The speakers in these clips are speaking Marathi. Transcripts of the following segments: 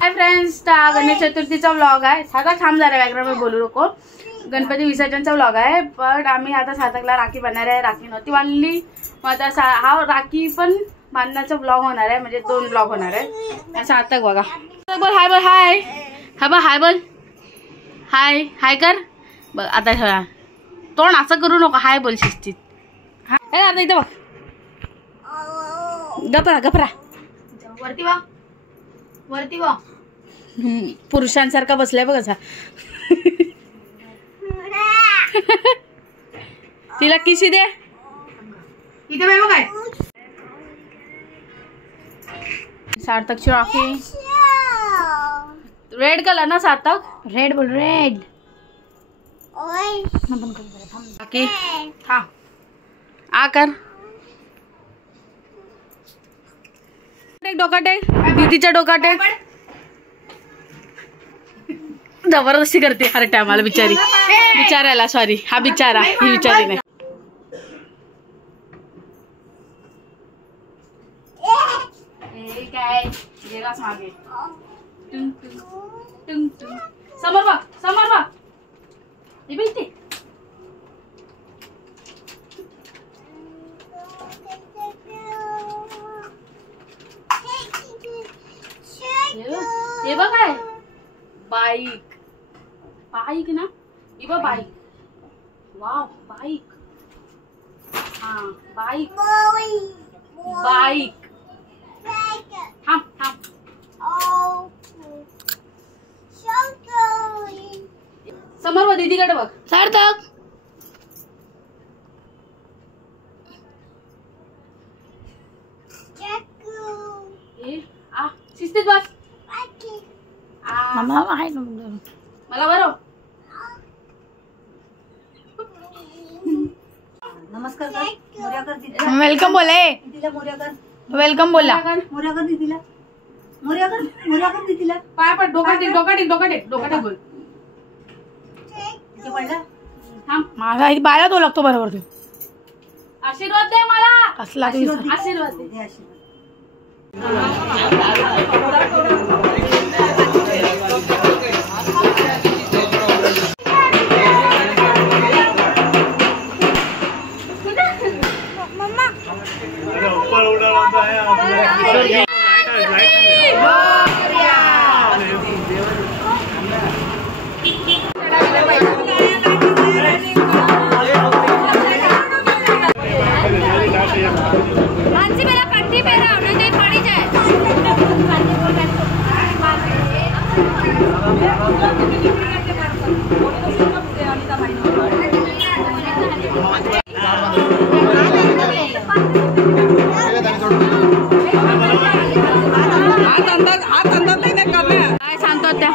हाय फ्रेंड्स, गणेश चतुर्थीचा व्लॉग आहे. साधा थांब जरा बॅकग्राऊंड मध्ये बोलू नको. गणपती विसर्जनचा व्लॉग आहे. पण आम्ही आता सातकला राखी बांधणार आहे. राखी नव्हती बांधली, मग आता हा राखी पण बांधण्याचा व्लॉग होणार आहे. म्हणजे 2 व्लॉग होणार आहे. सातक बघा, बोल हाय, बोल हाय, हा बघ हाय, बोल हाय, हाय कर बघ. आता तोंड असं करू नको, हाय बोल शिस्तीत. आता इथं बघ, गपरा गपरा, वरती बघ, वरती बघ. पुरुषांसारखा बसलाय बघ असा. तिला किसी दे इथे बघ काय. सार्थकची राखी रेड कलर ना. सार्थक रेड बोल, रेड. राखी हा आ कर. डोका टेक, दीदीच्या डोका टेक. जबरदस्ती करते हर टायमाला बिचारी. बिचारायला सॉरी, हा बिचारा, ही बिचारी नाही. काय गेलास मागे. टुंग टुंग टुंग टुंग. समोर बघ, समोर बघ. हे बघते हे बघ काय. बाईक, बाईक ना. ही बघ बाईक. Wow bike. हा बाईक, बाईक. थांब थांब. समोर बघ, दीदीकडे बघ. सार्थक शिस्तीत बस. मला बरं. नमस्कार कर, मोर्या कर दीदीला. वेलकम बोले, दीदीला मोर्या कर. वेलकम बोला. मोर्या कर दीदीला, मोर्या कर, मोर्या कर दीदीला. पाय पड, डोका टेक, डोका टेक, डोका टेक, डोका टेक बोल. ते पडलं. थांब, माझा बाळा तो लागतो बरोबर. तू आशीर्वाद दे मला. कसला आशीर्वाद दे. दे आशीर्वाद. काय सांगतो त्या.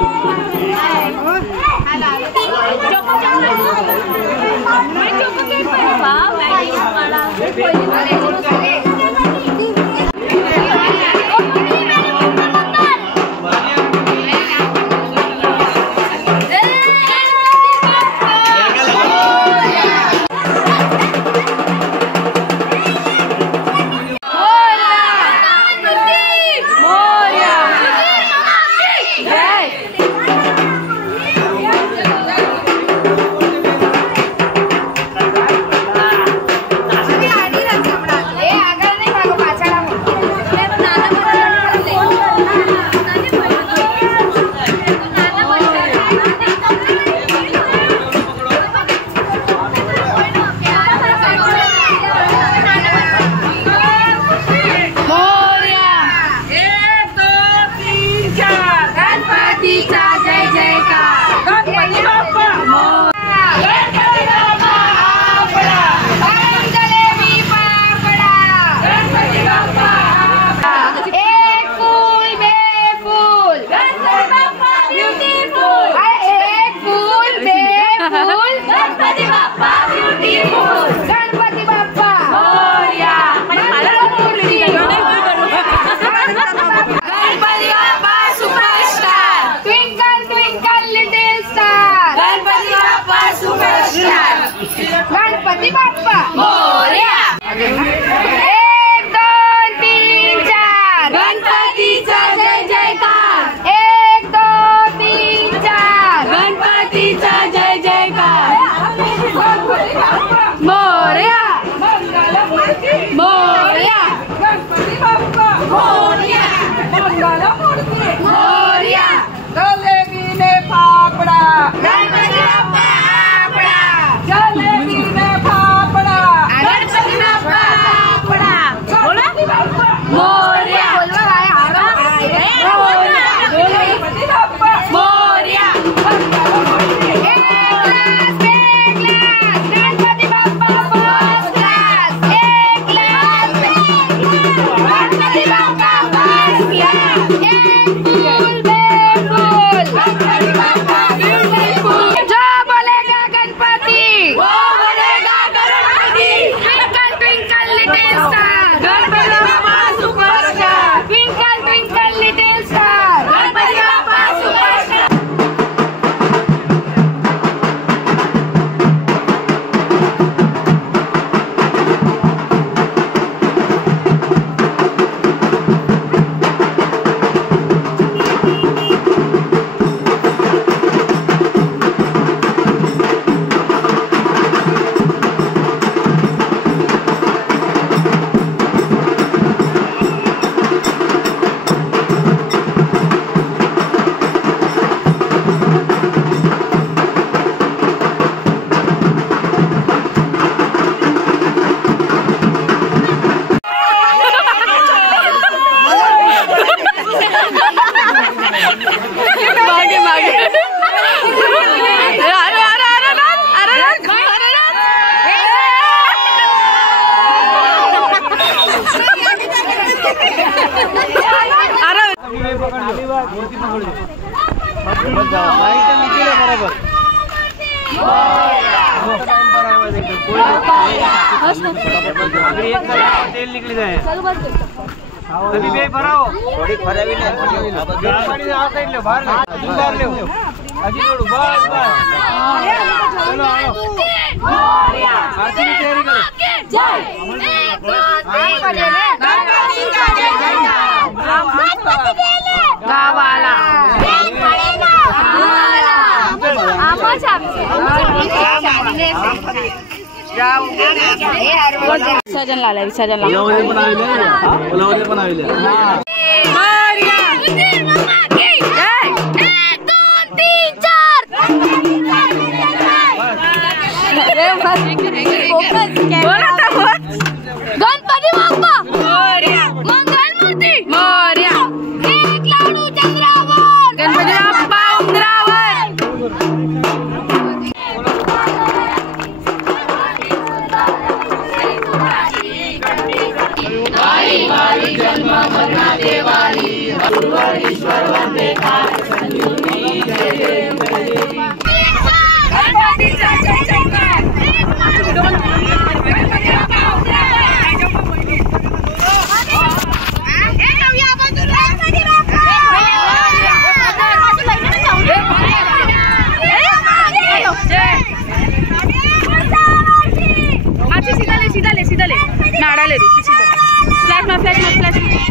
तेल निकली जाए अभी बे भराओ थोड़ी खराबी नहीं पानी आ साइड ले बाहर ले बाहर ले अजी छोड़ो बस बस चलो आओ आरती की तैयारी करो जय गावाला विसर्जन लाला विसर्जन लाला गणपती बाप्पा मोरया मंगलमूर्ती मोरया एक लाडू चंद्रावर गणपती बाप्पा उंदरावर जन्म मरणा देवारी ईश्वर वंदे सीधा ले नाड़ा ले रही सीधा फ्लैश में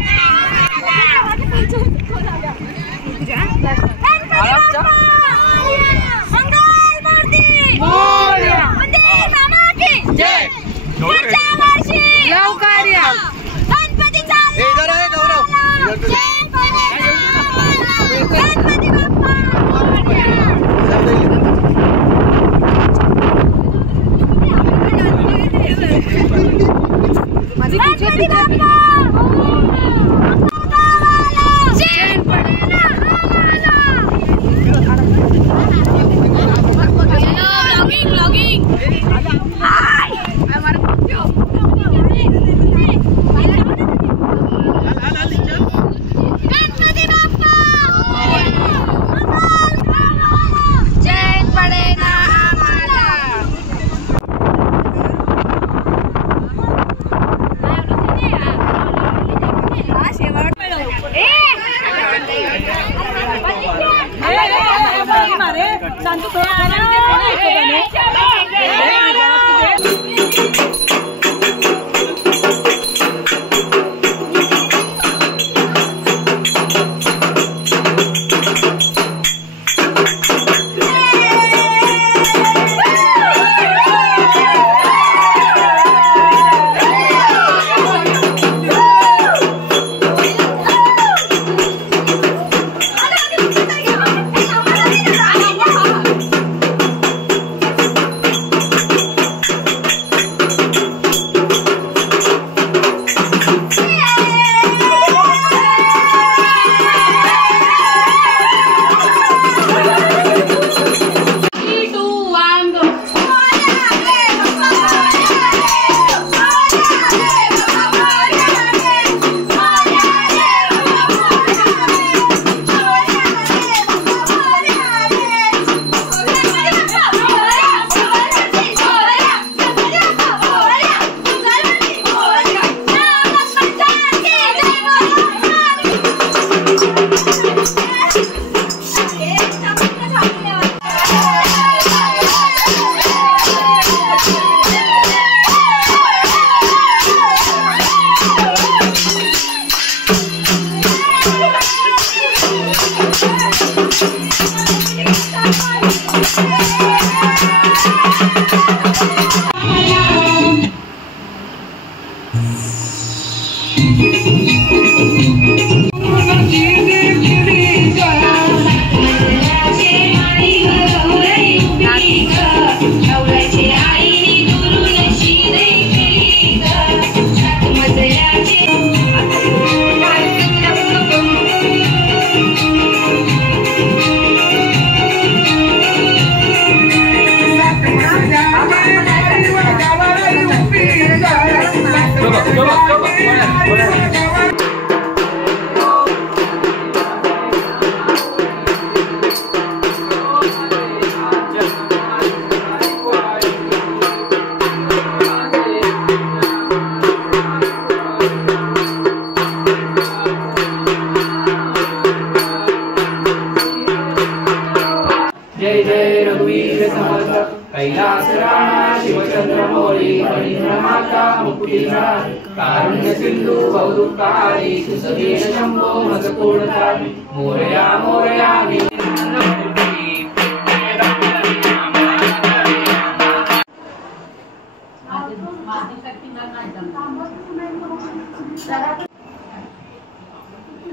जगमाता मुक्तिदायी कारुण्य सिंधू बहुदुःखहारी सुसवीर शंभो मजकोडधारी मोरया मोरया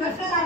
कसं